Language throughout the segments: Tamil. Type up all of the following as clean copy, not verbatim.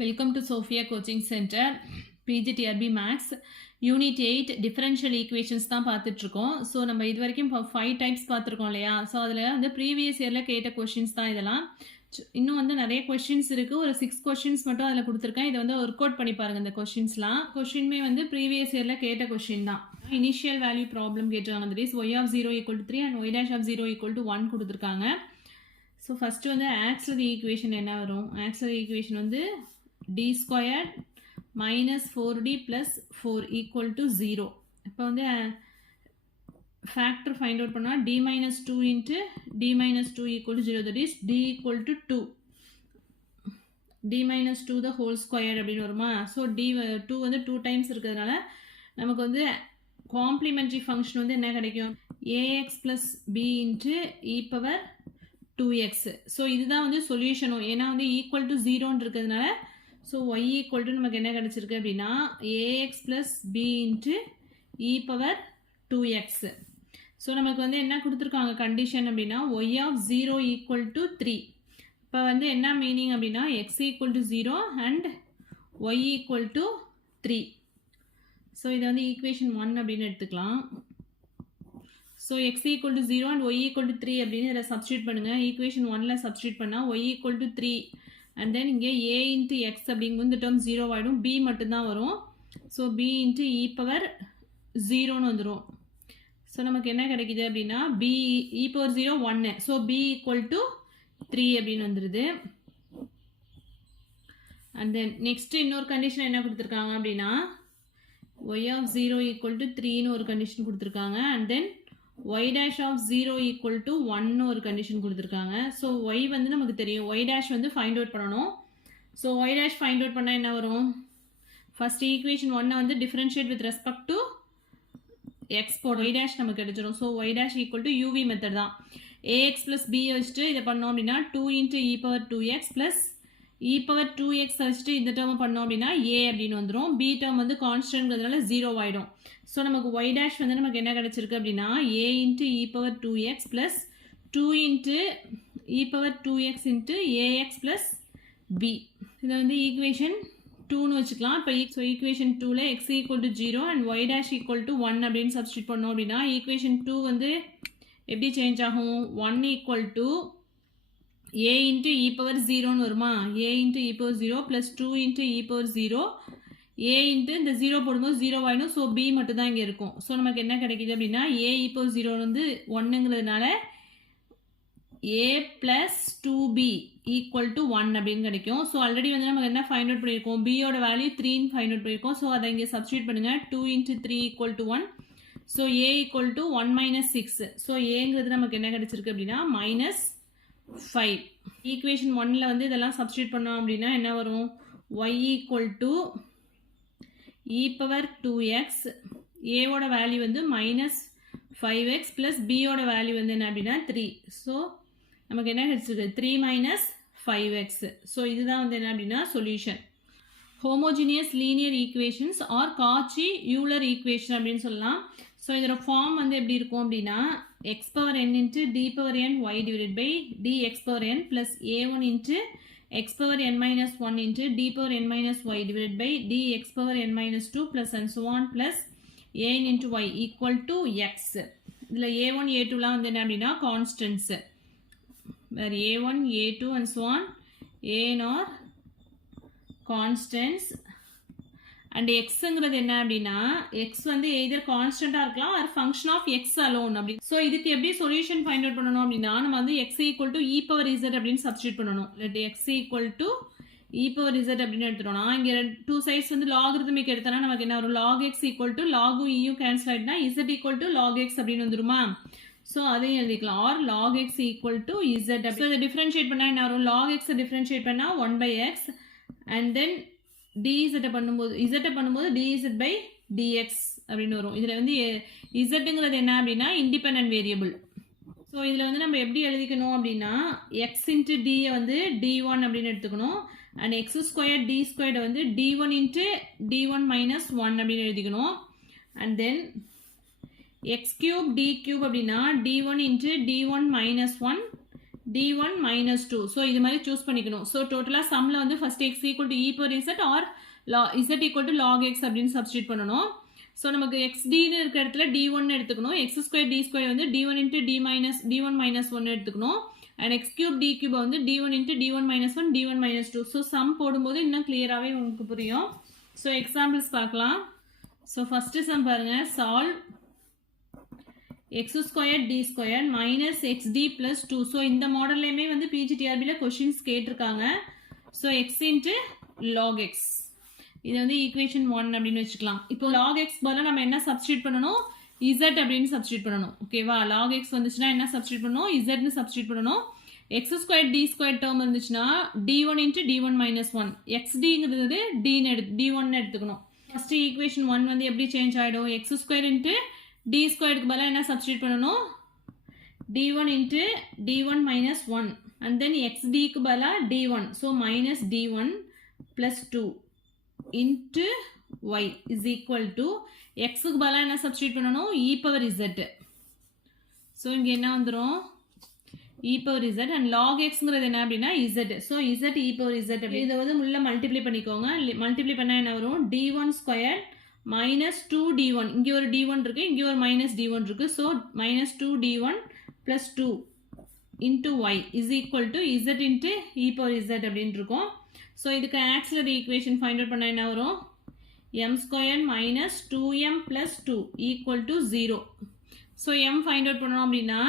Welcome to Sophia Coaching Center, PGTRB Max, Unit 8 Differential Equations தான் பார்த்துட்டு இருக்கோம். ஸோ நம்ம இது வரைக்கும் 5 டைப்ஸ் பார்த்துருக்கோம் இல்லையா? ஸோ அதில் வந்து ப்ரீவியஸ் இயரில் கேட்ட கொஷின்ஸ் தான் இதெல்லாம். இன்னும் வந்து நிறைய கொஷின்ஸ் இருக்குது. ஒரு 6 கொஷின்ஸ் மட்டும் அதில் கொடுத்துருக்கேன். இதை வந்து ஒர்க் அவுட் பண்ணி பாருங்கள். இந்த கொஷின்ஸ்லாம் கொஷின்மே வந்து ப்ரீவியஸ் இயரில் கேட்ட கொஷின் தான். இனிஷியல் வேல்யூ ப்ராப்ளம் கேட்டிருக்காங்க. That is y of 0 equal to 3 and y dash of 0 equal to 1 கொடுத்துருக்காங்க. ஸோ ஃபஸ்ட்டு வந்து ஆக்ஸிலரி ஈக்குவேஷன் என்ன வரும்? ஆக்ஸிலரி ஈக்குவேஷன் வந்து d squared minus 4d plus 4 equal to 0. இப்போ வந்து factor find out பண்ணா d minus 2 into d minus 2 equal to 0, that is d equal to 2. d minus 2 the whole square அப்படின்னு வருமா? ஸோ d2 வந்து 2 times இருக்கிறதுனால நமக்கு வந்து காம்ப்ளிமெண்ட்ரி ஃபங்க்ஷன் வந்து என்ன கிடைக்கும்? ax plus b into e power 2x. So இதுதான் வந்து சொல்யூஷனும். ஏன்னா வந்து ஈக்குவல் டு 0 இருக்கிறதுனால ஸோ y ஈக்குவல் டு நமக்கு என்ன கிடச்சிருக்கு அப்படின்னா ax plus b into e power 2x. So நமக்கு வந்து என்ன கொடுத்துருக்காங்க கண்டிஷன் அப்படின்னா y of 0 equal to 3. இப்போ வந்து என்ன மீனிங் அப்படின்னா x equal to 0 and y equal to 3. So இதை வந்து ஈக்குவேஷன் 1 அப்படின்னு எடுத்துக்கலாம். So x equal to 0 and y equal to 3 அப்படின்னு இதை சப்ஸ்டியூட் பண்ணுங்கள். ஈக்குவேஷன் 1ல் சப்ஸ்டியூட் பண்ணால் y equal to 3 and then இங்கே a into x அப்படிங்கும்போது இந்த டேர்ம் 0 ஆகிடும். b மட்டும்தான் வரும். So b into e power 0ன்னு வந்துடும். ஸோ நமக்கு என்ன கிடைக்குது அப்படின்னா b e power 0 1. So b equal to 3 அப்படின்னு வந்துடுது. அண்ட் தென் நெக்ஸ்ட்டு இன்னொரு கண்டிஷன் என்ன கொடுத்துருக்காங்க அப்படின்னா y of 0 equal to 3ன்னு ஒரு கண்டிஷன் கொடுத்துருக்காங்க. And then y dash of 0 equal to 1 ஒரு கண்டிஷன் கொடுத்துருக்காங்க. ஸோ y வந்து நமக்கு தெரியும். y dash வந்து ஃபைண்ட் அவுட் பண்ணணும். So y dash find out பண்ணால் என்ன வரும்? ஃபர்ஸ்ட் ஈக்குவேஷன் 1 வந்து differentiate with respect to X போட y dash நமக்கு கிடைச்சிடும். So y dash equal to uv method தான். ax plus b வச்சுட்டு இதை பண்ணோம் அப்படின்னா 2 into e power 2x plus e power 2x வச்சுட்டு இந்த டேர்ம் பண்ணோம் அப்படின்னா a அப்படின்னு வந்துடும். b டேர்ம் வந்து கான்ஸ்டன்ட்ங்கிறதுனால 0 ஆகிடும். ஸோ நமக்கு y dash வந்து நமக்கு என்ன கிடச்சிருக்கு அப்படின்னா a into e power 2x plus 2 into e power 2x into ax plus b. இதை வந்து ஈக்குவேஷன் 2ன்னு வச்சுக்கலாம். இப்போ ஸோ ஈக்குவேஷன் 2ல் x equal to 0 and y dash equal to 1 அப்படின்னு சப்ஸ்டியூட் பண்ணோம் அப்படின்னா ஈக்குவேஷன் 2 வந்து எப்படி சேஞ்ச் ஆகும்? 1 equal to a into e power 0ன்னு வருமா? a into e power 0 plus 2 into e power 0 a into இந்த 0 போடும்போது 0 ஆகிடும். ஸோ b மட்டும் தான் இங்கே இருக்கும். ஸோ நமக்கு என்ன கிடைக்கிது அப்படின்னா a e power 0 வந்து 1ங்கிறதுனால a plus 2b equal to 1 அப்படின்னு கிடைக்கும். ஸோ ஆல்ரெடி வந்து நமக்கு என்ன ஃபைண்ட் அவுட் பண்ணியிருக்கோம்? b யோட வேல்யூ 3ன்னு ஃபைண்ட் அவுட் பண்ணியிருக்கோம். ஸோ அதை இங்கே சப்ஸ்டியூட் பண்ணுங்கள். 2 into 3 equal to 1. So a equal to 1 minus 6. So aங்கிறது நமக்கு என்ன கிடைச்சிருக்கு அப்படின்னா -5. ஈக்குவேஷன் 1ல் வந்து இதெல்லாம் சப்ஸ்டியூட் பண்ணோம் அப்படின்னா என்ன வரும்? y equal to e power 2x, a ஓட வேல்யூ வந்து -5x plus b ஓட வேல்யூ வந்து என்ன அப்படின்னா 3. ஸோ நமக்கு என்ன கிடைச்சிருக்கு? 3 minus 5x. ஸோ இதுதான் வந்து என்ன அப்படின்னா solution. Homogeneous linear equations or Cauchy Euler equation அப்படின்னு சொல்லலாம். ஸோ இதோட ஃபார்ம் வந்து எப்படி இருக்கும் அப்படின்னா x power n into d power n y divided by dx power n plus a1 into x power n minus 1 into d power n minus y divided by dx power n minus 2 plus and so on plus an into y equal to x. இதில் a1 a2லாம் வந்து என்ன அப்படின்னா கான்ஸ்டன்ட்ஸ். வேறு a1 a2 and so on an are constants. And எக்ஸுங்கிறது என்ன அப்படின்னா எக்ஸ் வந்து எய்தர் கான்ஸ்டண்ட்டாக இருக்கலாம் or function of x alone அப்படி. ஸோ இதுக்கு எப்படி சொல்யூஷன் ஃபைண்ட் அவுட் பண்ணணும் அப்படின்னா நம்ம வந்து x equal to e power z அப்படின்னு சப்ஸ்டியூட் பண்ணணும். Let x equal to e power z அப்படின்னு எடுத்துட்டோம்னா இங்கே 2 சைட்ஸ் வந்து லாகிரிதமிக் எடுத்தோன்னா நமக்கு என்ன வரும்? லாக் எக்ஸ் ஈக்குவல் டு லாகும் இயும் கேன்சல் ஆகிட்டுனா z equal to log x அப்படின்னு வந்துருமா? ஸோ அதையும் எழுதிக்கலாம். Or log x equal to z. So இதை டிஃப்ரென்ஷியேட் பண்ணால் என்ன வரும்? லாக் எக்ஸை டிஃப்ரென்ஷியேட் பண்ணால் 1/x அண்ட் தென் dz பண்ணும்போது z பண்ணும்போது dz by dx அப்படின்னு வரும். இதில் வந்து zங்கிறது என்ன அப்படின்னா இண்டிபெண்டன்ட் வேரியபிள். ஸோ இதில் வந்து நம்ம எப்படி எழுதிக்கணும் அப்படின்னா x into d வந்து d1 அப்படின்னு எடுத்துக்கணும். அண்ட் x ஸ்கொயர் d ஸ்கொயர்டை வந்து d1 into d1 minus 1 அப்படின்னு எழுதிக்கணும். And then x cube d cube அப்படின்னா d1 into d1 minus 1 d1 minus 2. So இது மாதிரி சூஸ் பண்ணிக்கணும். ஸோ டோட்டலாக சம்மில் வந்து first x equal to e power z or z equal to log x அப்படின்னு சப்ஸ்டியூட் பண்ணணும். ஸோ நமக்கு xdன்னு இருக்கிற இடத்துல d1 எடுத்துக்கணும். x ஸ்கொயர் d ஸ்கொயர் வந்து d1 into d1 minus 1 எடுத்துக்கணும். And x cube d cube வந்து d1 into d1 minus 1 d1 minus 2. So some போடும்போது இன்னும் கிளியராகவே உங்களுக்கு புரியும். ஸோ எக்ஸாம்பிள்ஸ் பார்க்கலாம். ஸோ ஃபஸ்ட்டு சம் பாருங்கள். Solve x square d square minus xd plus 2. So இந்த மாடல்லையுமே வந்து பிஜிடிஆர்பியில் கொஷின்ஸ் கேட்டிருக்காங்க. So x into log x இது வந்து ஈக்குவேஷன் 1 அப்படின்னு வச்சுக்கலாம். இப்போ log x பதிலாக நம்ம என்ன சப்ஸ்டியூட் பண்ணணும்? z அப்படின்னு சப்ஸ்டியூட் பண்ணணும். ஓகேவா? log x வந்துச்சுன்னா என்ன சப்ஸ்டியூட் பண்ணணும்? zன்னு சப்ஸ்டியூட் பண்ணணும். x square d square term இருந்துச்சுன்னா d1 into d1 minus 1 xdங்கிறது d1 எடுத்துக்கணும். ஃபர்ஸ்ட் ஈக்குவேஷன் 1 வந்து எப்படி சேஞ்ச் ஆகிடும்? x ஸ்கொயர் into d ஸ்கொயருக்கு பதிலாக என்ன சப்ஸ்டியூட் பண்ணணும்? d1 into d1 minus 1 and then xdக்கு பதிலாக d1. So minus d1 plus 2 into y is equal to xக்கு பதிலாக என்ன சப்ஸ்டியூட் பண்ணணும்? e power z. ஸோ இங்கே என்ன வந்துடும்? e power z and log xங்கிறது என்ன அப்படின்னா z. So z e power z அப்படி இதை வந்து உள்ள மல்டிப்ளை பண்ணிக்கோங்க. மல்டிப்ளை பண்ணால் என்ன வரும்? d1 square minus 2d1. இங்கே ஒரு d1 இருக்கு, இங்கே ஒரு minus d1 இருக்கு. So minus 2d1 plus 2 into y is equal to z into e power z அப்படின்னு இருக்கும். ஸோ இதுக்கு ஆக்சிலரி ஈக்குவேஷன் ஃபைண்ட் அவுட் பண்ணால் என்ன வரும்? m square minus 2m plus 2 equal to 0. So m find out பண்ணோம் அப்படின்னா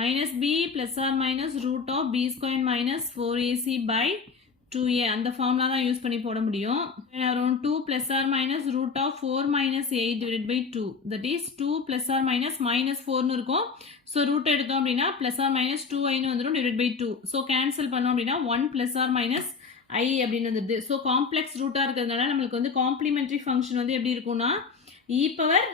minus b plus or minus root of b square minus 4ac by 2a அந்த ஃபார்முலா தான் யூஸ் பண்ணி போட முடியும். around 2 plus or minus root of 4 minus 8 divided by 2 that is 2 plus or minus minus 4 இருக்கும். ஸோ ரூட் எடுத்தோம் அப்படின்னா plus or minus 2iன்னு வந்துடும் divided by 2. ஸோ கேன்சல் பண்ணோம் அப்படின்னா 1 plus or minus i அப்படின்னு வந்துடுது. ஸோ காம்ப்ளெக்ஸ் ரூட்டாக இருக்கிறதுனால நம்மளுக்கு வந்து காம்ப்ளிமெண்ட்ரி ஃபங்க்ஷன் வந்து எப்படி இருக்கும்னா e power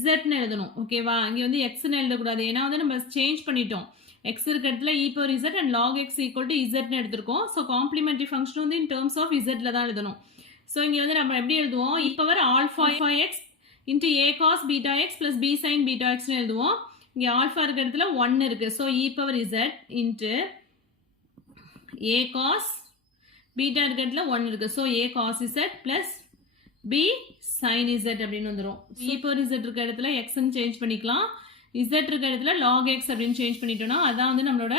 zன்னு எழுதணும். ஓகேவா? இங்கே வந்து xன்னு எழுதக்கூடாது. ஏன்னா வந்து நம்ம சேஞ்ச் பண்ணிட்டோம். x இருக்க இடத்துல e power z and log x equal to zன்னு எடுத்திருக்கோம். ஸோ காம்ப்ளிமெண்ட்ரி ஃபங்க்ஷன் வந்து இன் டேர்ம்ஸ் ஆஃப் zல தான் எழுதணும். ஸோ இங்கே வந்து நம்ம எப்படி எழுதுவோம்? e power alpha x into a cos beta x plus b sin beta xன்னு எழுதுவோம். இங்கே ஆல்ஃபா இருக்க இடத்துல 1 இருக்கு. So e power z into a cos beta இருக்க இடத்துல 1 இருக்கு. So a cos z plus b sin z அப்படின்னு வந்துடும். e power z இருக்க இடத்துல xன்னு சேஞ்ச் பண்ணிக்கலாம். z இருக்க இடத்துல log x அப்படின்னு சேஞ்ச் பண்ணிட்டோம்னா அதான் வந்து நம்மளோட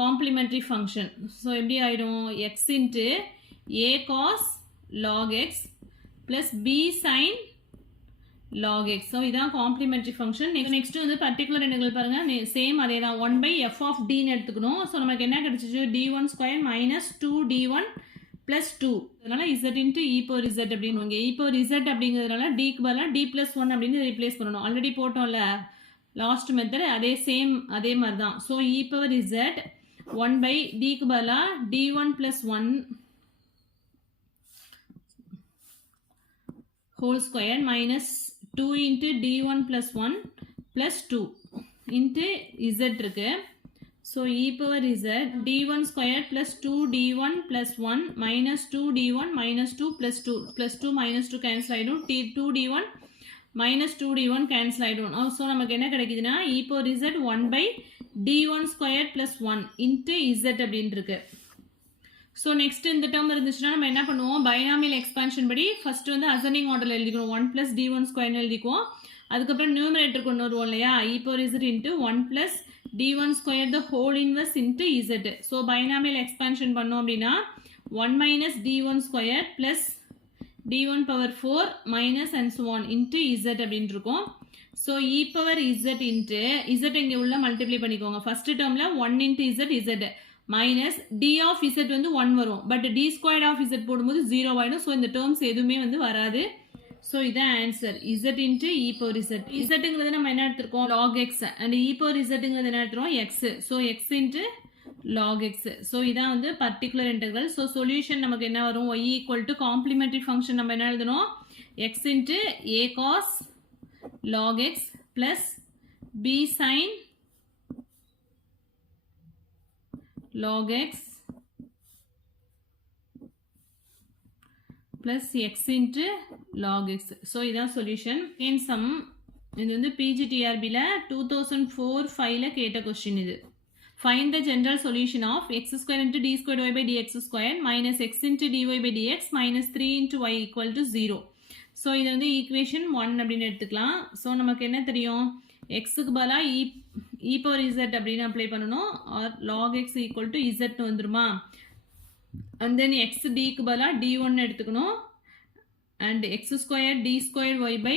காம்ப்ளிமெண்ட்ரி ஃபங்க்ஷன். ஸோ எப்படி ஆகிடும்? x into a cos log x plus b sin log x. So இதான் காம்ப்ளிமெண்ட்ரி ஃபங்க்ஷன். நெக்ஸ்ட் வந்து பர்டிகுலர் இன்டெக்ரல் பாருங்க. சேம் அதே தான் 1 by f of dன்னு எடுத்துக்கணும். ஸோ நமக்கு என்ன கிடைச்சிச்சு? d1 square minus 2d1 plus 2. அதனால z into e power z அப்படின்னு e power z அப்படிங்கிறதுனால dக்கு பதிலாக d plus 1 அப்படின்னு ரீப்ளேஸ் பண்ணணும். ஆல்ரெடி போட்டோம்ல லாஸ்ட் மெத்தட், அதே மாதிரி தான். So e power z 1 by dக்கு பதிலாக d1 plus 1 whole square minus 2 into d1 plus 1 plus 2 into z இருக்கு. So e power z d1 square plus 2d1 plus 1 minus 2d1 minus 2 plus 2 plus 2 minus 2 cancel ஆகிடும். 2d1 minus 2d1 cancel ஆகிடும். ஸோ நமக்கு என்ன கிடைக்குதுன்னா e power z 1 by d1 square plus 1 into z அப்படின்னு இருக்கு. ஸோ நெக்ஸ்ட் இந்த டேர்ம் இருந்துச்சுன்னா நம்ம என்ன பண்ணுவோம்? பைனாமியல் எக்ஸ்பான்ஷன் படி ஃபர்ஸ்ட் வந்து அசனிங் ஆர்டரில் எழுதிக்கணும். 1 plus d1 square எழுதிக்குவோம். அதுக்கப்புறம் நியூமரேட்டர் கொண்டு வருவோம் இல்லையா? e power z into 1 plus d1 square the whole inverse into z. So binomial expansion பண்ணோம் அப்படின்னா 1 minus d1 square plus d1 power 4 minus and so on into z அப்படின்னு இருக்கும். So e power z into z இங்கே உள்ள மல்டிப்ளை பண்ணிக்கோங்க. ஃபர்ஸ்ட் டேர்மில் 1 into z minus d of z வந்து 1 வரும். But d squared of z போடும்போது 0 ஆகிடும். ஸோ இந்த டேர்ம்ஸ் எதுவுமே வந்து வராது. ஸோ இதான் answer. z into e power z. zங்கிறது நம்ம என்ன எடுத்திருக்கோம்? log x and e power zங்கிறது என்ன எடுத்துருவோம்? x. So x into log x. So இதான் வந்து பர்டிகுலர் இன்டெக்ரல். ஸோ சொல்யூஷன் நமக்கு என்ன வரும்? y equal to complimentary function நம்ம என்ன எழுதணும்? x into a cos log x plus b sin log x plus x into log x. So இதான் சொல்யூஷன். இன் சம் இது வந்து பிஜிடிஆர்பியில் 2004-5 கேட்ட கொஸ்டின் இது. find the general solution of x square into d squared y by dx square minus x into dy by dx minus 3 into y equal to 0. So இதை வந்து ஈக்குவேஷன் 1 அப்படின்னு எடுத்துக்கலாம். ஸோ நமக்கு என்ன தெரியும், எக்ஸுக்கு பதிலாக இ பவர் இசட் அப்படின்னு அப்ளை பண்ணணும், or log x equal to இசட்னு வந்துருமா. அண்ட் தென் எக்ஸ் டிக்கு பதிலாக d1 எடுத்துக்கணும், and x square d square y by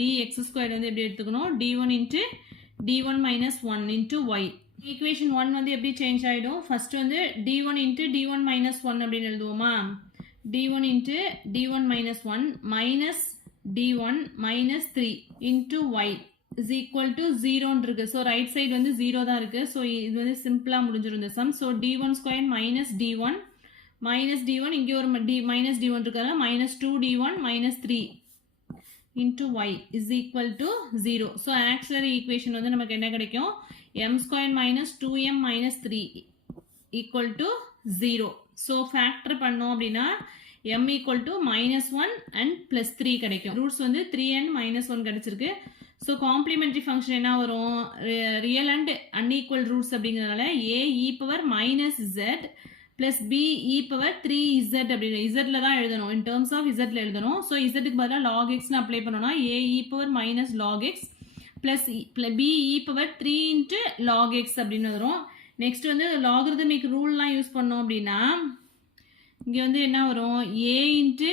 d x square வந்து எப்படி எடுத்துக்கணும், d1 into d1 minus 1 into y. Equation 1 வந்து எப்படி சேஞ்ச் ஆகிடும், ஃபஸ்ட்டு வந்து d1 இன்ட்டு d1 மைனஸ் 1 அப்படின்னு எழுதுவோமா. d1 into d1 minus 1 minus d1 minus 3 into y is equal to 0ன்னு இருக்குது. ஸோ ரைட் சைடு வந்து 0 தான் இருக்குது. ஸோ இது வந்து சிம்பிளாக முடிஞ்சிடும் இந்த sum. So d1 square minus d1 minus d1, இங்கே ஒரு மைனஸ் d1 இருக்கிறதுனால minus 2d1 minus 3 into y is equal to 0. So auxiliary equation வந்து நமக்கு என்ன கிடைக்கும், m square minus 2m minus 3 equal to 0. So factor பண்ணோம் அப்படின்னா m equal to minus 1 and plus 3 கிடைக்கும். ரூட்ஸ் வந்து 3 and minus 1 கிடைச்சிருக்கு. ஸோ காம்ப்ளிமெண்ட்ரி ஃபங்க்ஷன் என்ன வரும், ரியல் அண்ட் அன்ஈக்குவல் ரூட்ஸ் அப்படிங்கிறதுனால a e power minus z plus b e power 3z அப்படின்னு இசட்ல தான் எழுதணும், இன் டேர்ம்ஸ் ஆஃப் இசட்ல எழுதணும். ஸோ இசட்டுக்கு பதிலாக லாக் எக்ஸ்னு அப்ளை பண்ணோம்னா a e power minus log x plus b e power 3 into log x அப்படின்னு வரும். நெக்ஸ்ட் வந்து லாகரிதமிக் ரூல்லாம் யூஸ் பண்ணோம் அப்படின்னா இங்கே வந்து என்ன வரும், a into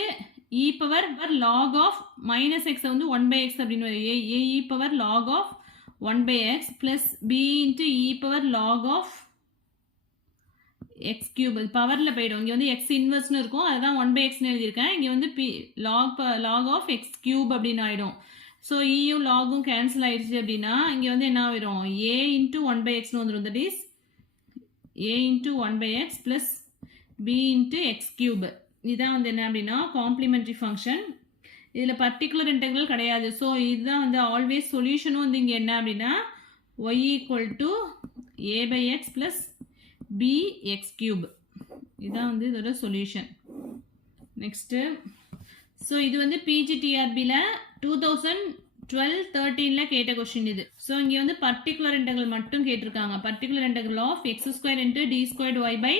e power log of minus எக்ஸை வந்து 1/x அப்படின்னு வரும். a e power log of 1/x plus b into e power log of x cube. பவரில் போய்டும், இங்கே வந்து எக்ஸ் இன்வெர்ஸ்னு இருக்கும், அதுதான் 1/xன்னு எழுதியிருக்கேன். இங்கே வந்து லாக் ஆஃப் எக்ஸ் கியூப் அப்படின்னு ஆகிடும். ஸோ ஈயும் லாகும் கேன்சல் ஆகிடுச்சு அப்படின்னா இங்கே வந்து என்ன ஆகிடும், a இன்ட்டு 1/xன்னு வந்துடும். That is a into 1/x plus b into X cube. இதுதான் வந்து என்ன அப்படின்னா காம்ப்ளிமெண்ட்ரி ஃபங்க்ஷன். இதில் பர்டிகுலர் இன்டெக்ரல் கிடையாது. ஸோ இதுதான் வந்து ஆல்வேஸ் சொல்யூஷனும் வந்து இங்கே என்ன அப்படின்னா y equal to a/x plus bx cube. இதான் வந்து இதோட சொல்யூஷன். நெக்ஸ்ட்டு ஸோ இது வந்து பிஜிடிஆர்பியில் 2012-13 கேட்ட கொஸ்டின் இது. ஸோ இங்கே வந்து பர்டிகுலர் இன்டெக்ரல் மட்டும் கேட்டிருக்காங்க. Particular integral of x square into d squared y by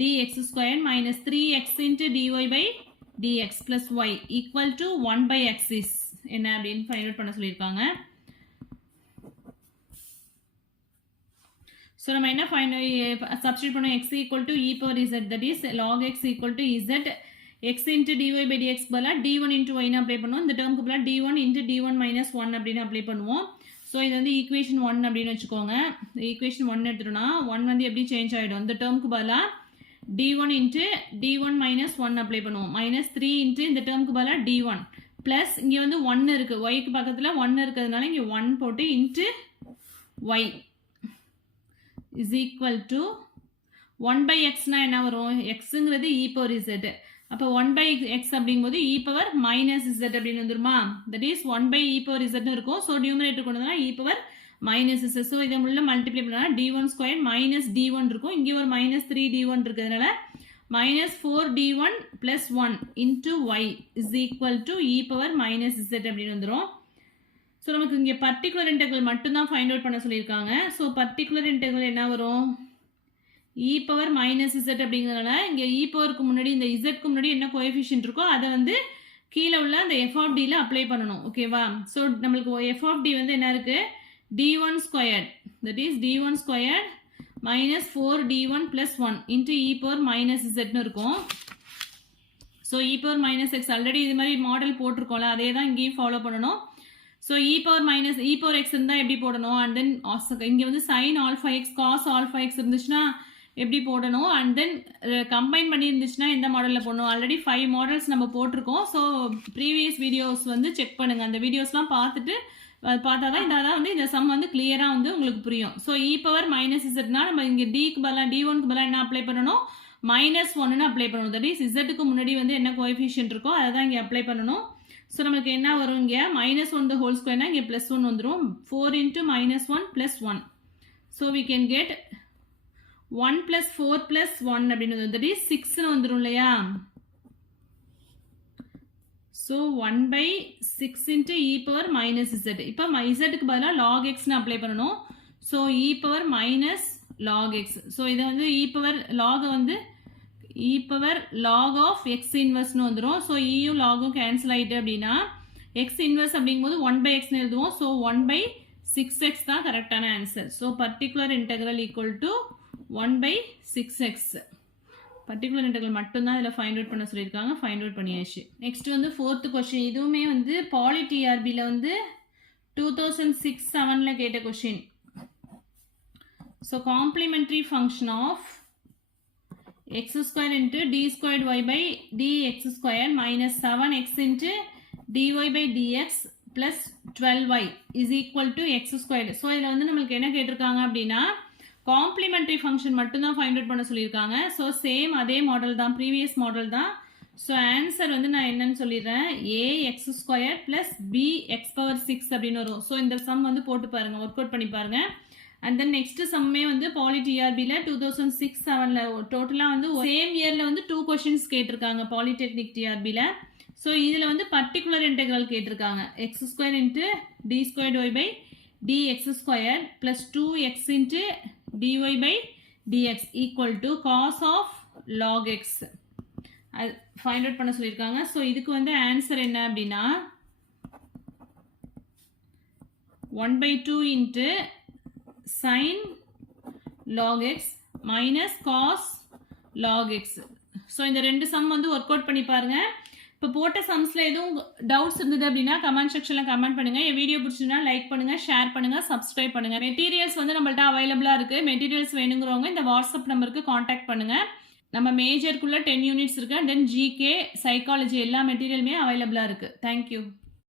dx square minus 3x into dy by dx plus y equal to 1/x is என்ன அப்படின்னு ஃபைண்ட் அவுட் பண்ண சொல்லியிருக்காங்க. ஸோ நம்ம என்ன சப்ஸ்டியூட் பண்ணோம், x equal to e power z, that is log x equal to z x into dy by dx பதிலாக d1 இன்ட்டு ஒய்னு அப்ளை பண்ணுவோம். இந்த டேர்முக்கு பதிலாக d1 இன்ட்டு d1 மைனஸ் 1 அப்படின்னு அப்ளை பண்ணுவோம். ஸோ இது வந்து ஈக்குவேஷன் 1 அப்படின்னு வச்சுக்கோங்க. ஈக்குவேஷன் 1 எடுத்துட்டோம்னா 1 வந்து எப்படி சேஞ்ச் ஆகிடும், இந்த டேர்முக்கு பதிலாக d1 into d1 minus 1 apply பண்ணுவோம். மைனஸ் 3 இன்ட்டு இந்த டேர்முக்கு பதிலாக d1 ப்ளஸ் இங்கே வந்து 1 இருக்குது, ஒய்க்கு பக்கத்தில் 1 இருக்கிறதுனால இங்கே 1 போட்டு into y is equal to 1/x என்ன வரும், xங்கிறது e பவர் z. அப்போ 1/x அப்படிங்கும்போது e பவர் மைனஸ் z அப்படின்னு வந்துருமா. That is 1/e power z இருக்கும். ஸோ நியூமரேட்டர் கொண்டு வந்தால் e power minus z. So இதை உள்ள மல்டிப்ளை பண்ணால் d1 ஸ்கொயர் மைனஸ் d1 இருக்கும். இங்கே ஒரு மைனஸ் 3d1 இருக்கிறதுனால minus 4d1 plus 1 into y is equal to e power minus z அப்படின்னு வந்துடும். ஸோ நமக்கு இங்கே பர்டிகுலர் இன்டெக்ரல் மட்டும்தான் ஃபைண்ட் அவுட் பண்ண சொல்லியிருக்காங்க. ஸோ பர்டிகுலர் இன்டெக்ரல் என்ன வரும், இ பவர் மைனஸ் இசட் அப்படிங்கிறதுனால இங்கே இ பவருக்கு முன்னாடி இந்த இசட்க்கு முன்னாடி என்ன கோஎஃபிஷியன்ட் இருக்கோ அதை வந்து கீழே உள்ள அந்த எஃப் ஆஃப் டியில் அப்ளை பண்ணணும். ஓகேவா. ஸோ நம்மளுக்கு எஃப் ஆஃப் டி வந்து என்ன இருக்குது, d1 squared, that is d1 squared minus 4d1 plus 1 into e power minus இசட்னு இருக்கும். So e power minus x already இது மாதிரி மாடல் போட்டிருக்கோம்ல, அதே தான் இங்கேயும் ஃபாலோ பண்ணணும். So e power minus e power x இருந்தால் எப்படி போடணும், அண்ட் தென் இங்கே வந்து sine alpha x cos alpha x இருந்துச்சுன்னா எப்படி போடணும், அண்ட் தென் கம்பைன் பண்ணி இருந்துச்சுன்னா எந்த மாடலில் போடணும். ஆல்ரெடி 5 மாடல்ஸ் நம்ம போட்டிருக்கோம். ஸோ ப்ரீவியஸ் வீடியோஸ் வந்து செக் பண்ணுங்கள். அந்த வீடியோஸ்லாம் பார்த்துட்டு பார்த்தா தான் இதான் வந்து இந்த சம் வந்து கிளியராக வந்து உங்களுக்கு புரியும். ஸோ இ பவர் மைனஸ் இசட்னா நம்ம இங்கே டிக்கு பதிலாக d1க்கு பதிலாக என்ன அப்ளை பண்ணணும், மைனஸ் 1ன்னு அப்ளை பண்ணணும். தட் இஸ் இசட்டுக்கு முன்னாடி வந்து என்ன கோஎஃபிஷியன்ட் இருக்கோ அதை தான் இங்கே அப்ளை பண்ணணும். ஸோ நமக்கு என்ன வரும், இங்கே மைனஸ் 1 ஹோல் ஸ்கொயர்னா இங்கே ப்ளஸ் 1 வந்துடும். 4 into minus 1 plus 1. So we can get 1 plus 4 plus 1 அப்படின்னு வந்து தட் இஸ் 6ன்னு வந்துடும் இல்லையா. So 1/6 into e power minus z. இப்போ இசட்டுக்கு பதிலாக லாக் எக்ஸ்னு அப்ளை பண்ணணும். So e power minus log x. So இதை வந்து e பவர் log வந்து e power log of x இன்வெர்ஸ்னு வந்துடும். ஸோ ஈயும் லாகும் கேன்சல் ஆகிட்டு அப்படின்னா எக்ஸ் இன்வெர்ஸ் அப்படிங்கும்போது 1/xன்னு எழுதுவோம். ஸோ 1/6x தான் கரெக்டான answer. So particular integral equal to 1/6x. Particular integral மட்டும்தான் இதில் ஃபைண்ட் அவுட் பண்ண சொல்லியிருக்காங்க. ஃபைண்ட் அவுட் பண்ணியாச்சு. நெக்ஸ்ட் வந்து 4th கொஸ்டின். இதுவுமே வந்து பாலி டிஆர்பியில் வந்து 2006-07 கேட்ட question. So complementary function of x square into d squared y by dx square minus 7x into dy by dx plus 12y is equal to x squared. So இதில் வந்து நம்மளுக்கு என்ன கேட்டிருக்காங்க அப்படின்னா காம்ப்ளிமெண்ட்ரி ஃபங்க்ஷன் மட்டும்தான் ஃபைண்ட் அவுட் பண்ண சொல்லியிருக்காங்க. ஸோ சேம் அதே மாடல் தான், ப்ரீவியஸ் மாடல் தான். ஸோ ஆன்சர் வந்து நான் என்னன்னு சொல்லிடுறேன், ax square plus bx power 6 அப்படின்னு வரும். ஸோ இந்த சம் வந்து போட்டு பாருங்கள், ஒர்க் அவுட் பண்ணி பாருங்கள். அண்ட் தென் நெக்ஸ்ட் சம்மே வந்து பாலி டிஆர்பியில் 2006-07 டோட்டலாக வந்து சேம் இயரில் வந்து 2 கொஷின்ஸ் கேட்டிருக்காங்க பாலிடெக்னிக் டிஆர்பியில். ஸோ இதில் வந்து பர்டிகுலர் இன்டெக்ரல் கேட்டிருக்காங்க. X square into d square y by dx square plus 2x into dy by dx equal to cos of log x அது ஃபைண்ட் அவுட் பண்ண சொல்லியிருக்காங்க. ஸோ இதுக்கு வந்து ஆன்சர் என்ன அப்படின்னா 1/2 into sin log x minus cos log x. So இந்த ரெண்டு சம் வந்து ஒர்க் அவுட் பண்ணி பாருங்க. இப்போ போட்ட சம்ஸில் எதுவும் டவுட்ஸ் இருந்தது அப்படின்னா கமெண்ட் செக்ஷனில் கமெண்ட் பண்ணுங்கள். என் வீடியோ பிடிச்சிருந்தா லைக் பண்ணுங்கள், ஷேர் பண்ணுங்கள், சப்ஸ்கிரைப் பண்ணுங்கள். மெட்டீரியல்ஸ் வந்து நம்மள்ட்ட அவைலபிளாக இருக்குது. மெட்டீரியல்ஸ் வேணுங்கிறவங்க இந்த வாட்ஸ்அப் நம்பருக்கு காண்டாக்ட் பண்ணுங்கள். நம்ம மேஜருக்குள்ளே 10 யூனிட்ஸ் இருக்குது. அண்ட் தென் ஜிகே, சைக்காலஜி எல்லா மெட்டீரியலுமே அவைலபிளாக இருக்குது. தேங்க்யூ.